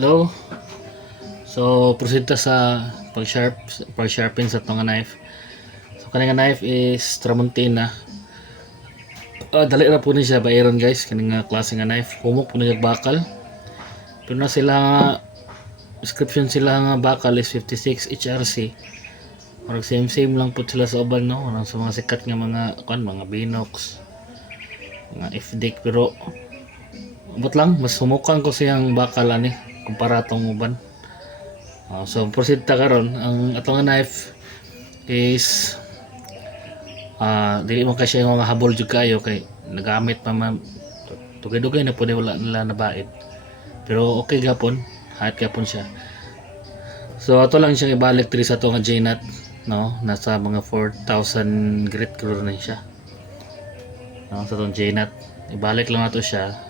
Hello. So proceed ta sa pag-sharpen sa itong knife. So kaning knife is Tramontina. Dali ra po ni siya bayron guys kaning klase nga knife. Humok po ni bakal. Pero na sila nga description sila nga bakal is 56 HRC. Parang same lang po sila sa uban no. Parang sa mga sikat nga mga Binox, mga FDIC, pero abot lang mas humukan ko siyang bakal ani kumpara tong uban. So proceed ta karon ang atong knife is dili mo kasi yung mga habol jud kayo kay nagamit pa man dugay-dugay na pud wala nila nabait, pero okay gapon, hot gapon siya. So ato lang siyang ibalik diri sa ato nga J-nut no, nasa mga 4,000 grit kilo na siya no, sa atong J-nut ibalik lang nato siya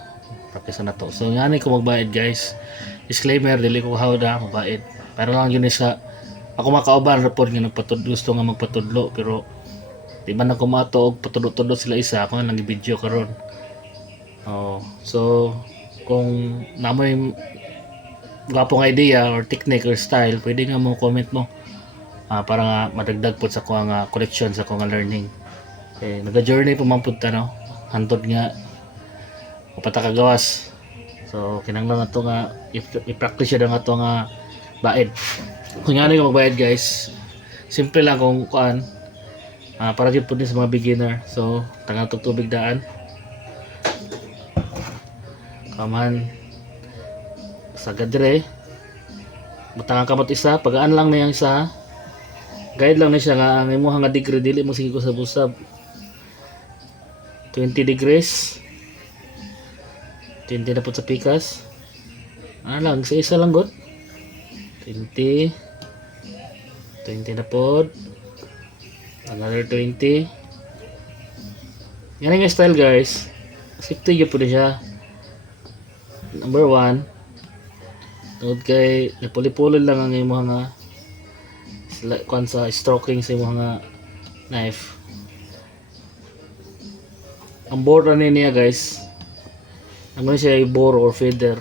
practice na to. So ngani ko magbayad guys, disclaimer dili ko hawda magbayad, pero lang yun sa ako makauban report nga gusto nga magpatudlo, pero di man ako mato og patudlo-tudlo sila isa ako nga nag-video karon. So kung namoy gapong idea or technique or style, pwede nga mo comment mo para nga madagdag po sa kuha nga collection sa kuha nga learning. Naga-journey po man punta no, hantod nga patakagawas. So kinahanglan nato nga i-practice siya nga to nga baid. Kung nga ko magbayad guys, simple lang kung kuan para gyud pud sa mga beginner. So tangang tubig daan kaman sa gadre butangan kamot isa, pagaan lang na yang isa, guide lang na siya nga ang imong nga degree dili mo sige ko sa busab 20 degrees 20 na po sa pikas lang isa lang god 20 na po another 20 yan ang style guys, safety yun po na siya. Number 1 tungod kay napuli-puli lang ang imong nga kuan sa stroking sa imong nga knife. Ang bore ani niya guys, ano siya i-bore or feeder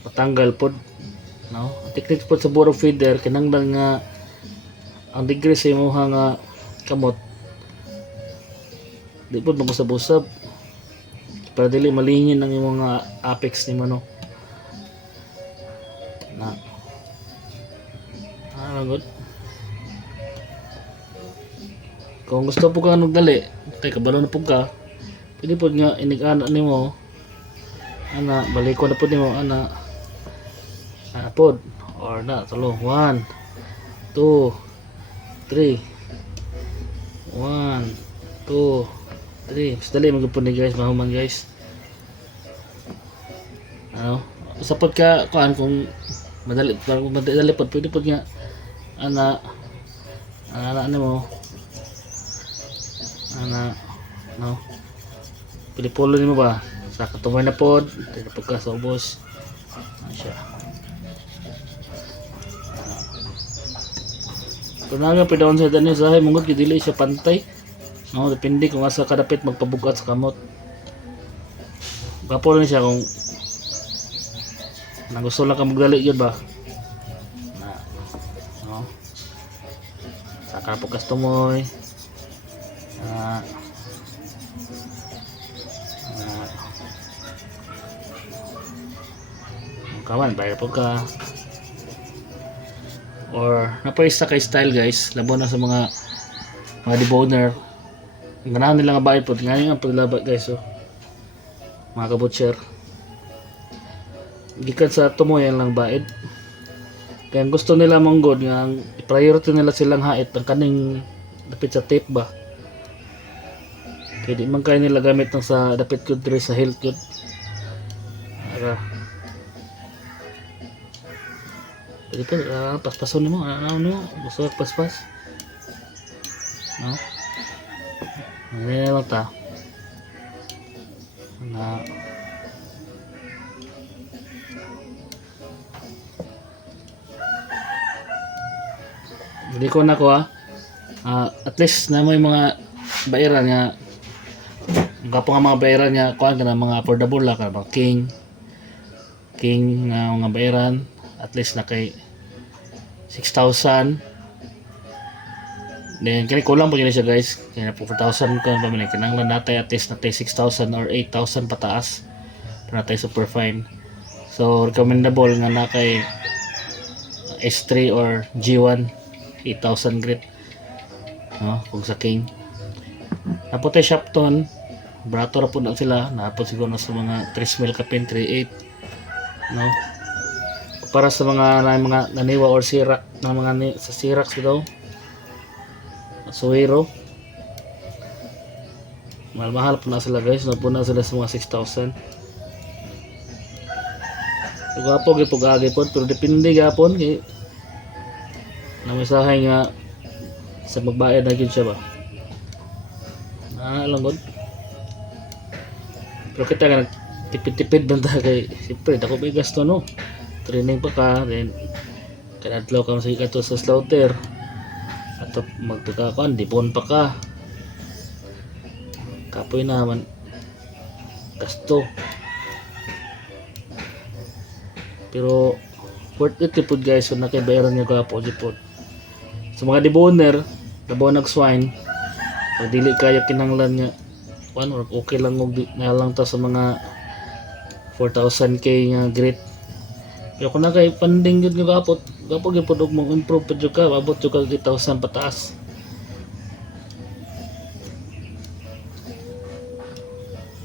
patanggal pod no. Ang technique pod sa bore or feeder kinahanglan nga ang degree sa imong nga kamot di pod magusab-usab para dili malingin ang imong nga apex ni no na good. Kung gusto po ka magdali kay kabalo na po ka, pwede po nga inig-ana nimo ana baliko na po nimo ana pod or na tulo 1 2 3 1 2 3 mas dali magpun ni guys, mahuman guys usapod ka kuan kung madali pod pwede pod nga ana nimo no pwede pulo nimo ba sa katumay na pod pwede pod ka sa ubos siya. Kung nga pwede sa dani sa mungod dili siya pantay no, depende kung asa kadapit magpabugat sa kamot. Gapo rin siya kung gusto lang ka magdali yun ba no, saka po customoy kawan bayar po ka or napaisa kay style guys, labo na sa mga deboner ganahan nila nga bayad po ngayon nga paglabat guys. Mga kabutcher gikan sa tumoy lang bayad, kaya gusto nila manggod nga priority nila silang hait ang kaning dapit sa tape ba, kaya di man kaya nila gamit ng sa dapit ko diri sa hilt yun pwede po paspason mo gusto paspas no, hindi lang ta na hindi ko na ko at least na may mga bayaran nga mga bayaran nga kuan kana mga affordable la ka mga king king nga mga bayaran at least na kay 6,000. Then kani kulang pa gyud siya guys, kaya po 4,000 ko pa man kinahanglan natay at least natay 6,000 or 8,000 pataas para natay super fine. So recommendable nga na kay S3 or G1 8,000 grit, no, kung sa king. Napot ay Shopton, barato ra po na sila, napot siguro na sa mga 3 mil kapin 3.8, no. Para sa mga naniwa or sirak na mga sa sirak daw Suero, mahal po na sila guys, napuna sila sa mga 6,000. So gapo gipog agi po, pero depende gapon kay namisahay nga sa magbayad na gyud siya ba. Lang gud. Pero kita nga tipid-tipid banda kay siyempre dako may gasto no. Training pa ka, then kadadlaw ka sa ikato sa slaughter. Ato magtukakuan, dipon pa ka. Kapoy naman gasto. Pero worth it po guys, so nakibayaran niyo kapo jipod. Sa mga deboner, labaw nag-swine, pag dili kaya kinanglan niya, okay lang na lang ta sa mga 4,000k nga grit. Pero kung na kay funding yun nga kapot gyud og mong improve pa jud ka, abot jud ka 8,000 pataas.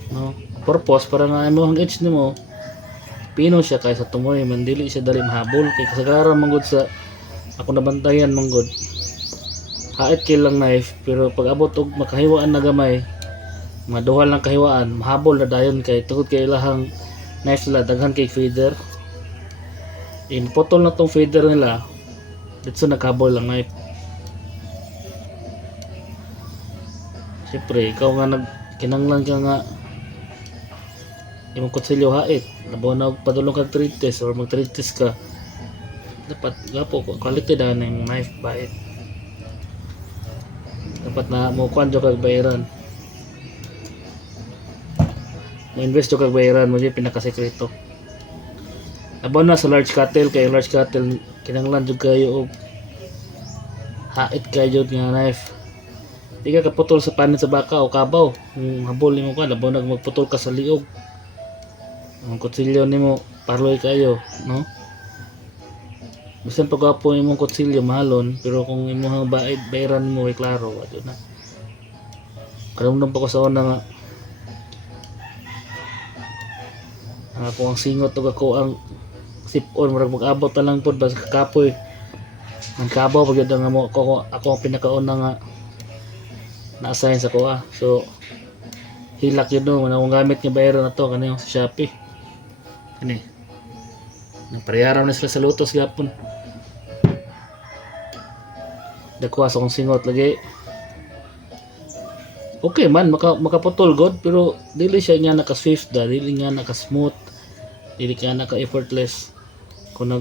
No, purpose para nga imo ang age nimo pino siya kaysa tumoy man dili siya dali mahabol kay kasagaran manggod sa ako nabantayan manggod. Hait kay lang knife pero pag abot og makahiwaan na gamay, maduhal lang kahiwaan, mahabol na dayon kay tungod kay ilahang knife nila daghan kay feeder. Impotol na tong feeder nila, dito naghabol lang knife. Siyempre, ikaw nga kinanglan ka nga imong kutsilyo hait, labaw na padulong kag trade test or mag trade test ka, dapat gapo quality da na yung knife bait. Dapat na mo kuan jud kag bayaran, mo invest jud kag bayaran mo jud pinakasekreto. Labaw na sa large cattle, kay large cattle kinanglan jud kayo og hait kayo jud nga knife. Di ka kaputol sa panin sa baka o kabaw, kung habol nimo ka labaw na magputol ka sa liog. Ang kutsilyo nimo parloy kayo, no? Bisan pagwapo imong kutsilyo mahalon, pero kung imong bayaran mo ay klaro, adyo na. Karamdam pa ko sa una nga kung ang singot o ako ang sip-on, marag mag-abot na lang po ba sa kapoy. Ang kabaw, pag yun nga mo, ako ang pinakauna nga na-assign sa kuha. So, hilak yun no, manang gamit niya bayaran na to, kanina sa Shopee. Ano eh, napariyaraw na sila sa Lotus gapon. Dakuha sa kong singot lagi. Okay man, makaputol god, pero dili siya niya naka-swift da, dili niya naka-smooth, dili niya naka-effortless. Kung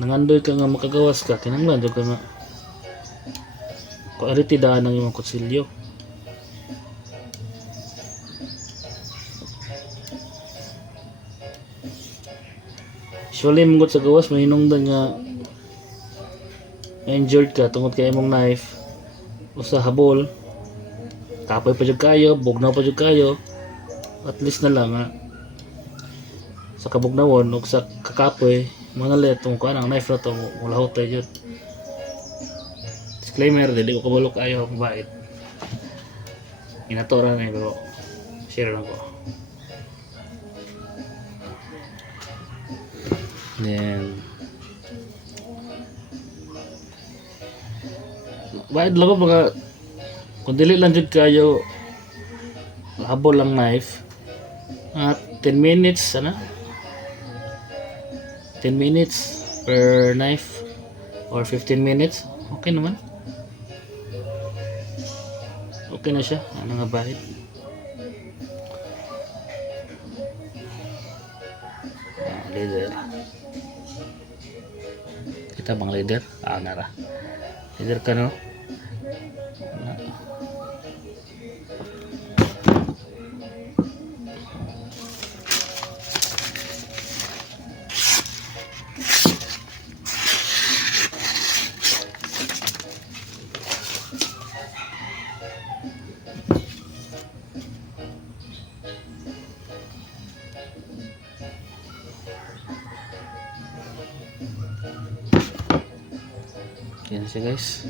nangandoy ka nga makagawas ka, kinanglan jud ka nga quality daan ng imong kutsilyo. Usually mong sa gawas, mahinungdan nga injured ka tungod kay imong knife o sa habol, kapoy pa jud kayo, bugnaw pa jud kayo, at least na lang sa kabugnawon o sa kakapoy manalit kung kuan ang knife na to mula hotay jud. Disclaimer, dili ko kabalo kayo mabait, inatora na pero share lang ko. Then bayad lang ko baka kung dili lang jud kayo habol lang knife, 10 minutes 10 minutes per knife or 15 minutes okay naman, okay na siya. Ano nga bayad, leader kita bang leader nara leader ka no. Yan siya guys.